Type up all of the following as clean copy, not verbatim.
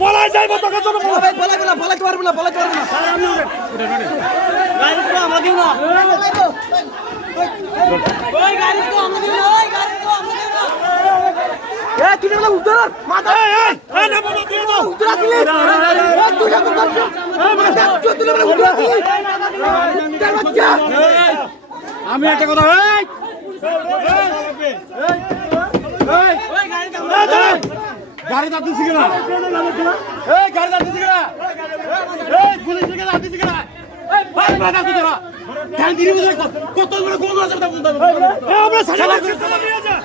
পলাই যাইব তোকে জন্য পলাইতে পারবো না আমাকেও না ওই গাড়ি তো আমাদের না ওই গাড়ি তো আমাদের না এ তুই না উত্তর মাথা এই না বলো তুই তো উত্তর আসলে এ তুই না উত্তর মাথা তুই না উত্তর আসলে উত্তর বাচ্চা আমি একটা কথা এই ওই গাড়ি গাড়ি দাঁড়িয়েছি কিনা এই গাড়ি দাঁড়িয়েছি কিনা এই পুলিশ থেকে দাঁড়িয়েছি কিনা এই ভাই মাথা তুই ধরা ধ্যান দিবি বলে কত বড় গোল আছে তা বলতে আমরা খেলা নিয়ে যা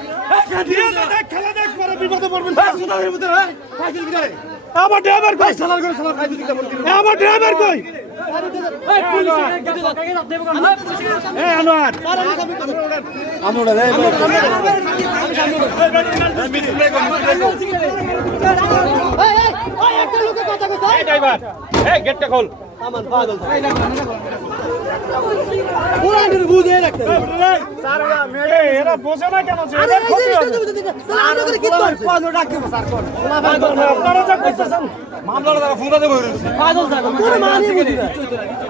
খেলা দেখ পরে বিপদে পড়বেন সুদারের ভিতরে ফাইল ভিতরে আমার ড্রাইভার কই সালার করে সালার খাই দিতে বলতি আমার ড্রাইভার কই এই পুলিশ এই আনোয়ার আমরা রে একটা লোকে কথা কথা এই ড্রাইভার এই গেটটা খোল আমান পাগল পুরানের বুঝে রাখতে স্যার মেরে এরা বোঝে না কেন এদের ক্ষতি হবে স্যার আমরা কি করব পাগল ডাকিব স্যার কোন আপনারা যা করতেছেন মামলাটা তারা ফোন দিয়ে বইরেছে পাগল স্যার পুরো মানি বুঝি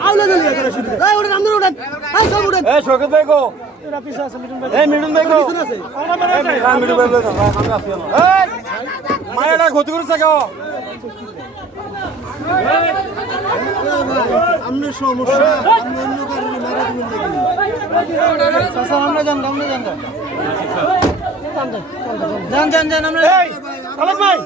আউলা দিলি করে শুধু এই ওটা নাম ওটা এই সব ওটা এই শোকত ভাই গো এরা পিছে আছে মিঠুন ভাই এই মিঠুন ভাই গো পিছনে আছে আমরা বেরে যাই হ্যাঁ মিঠুন ভাই লয়ে যাও আমি আসি এই মায়েরা ক্ষতি করেছে কেন আমনে সমস্যা আমনে অন্য কারণে মারা দিবেন নাকি স্যার আমরা জান জান আমরা এই আলাপ ভাই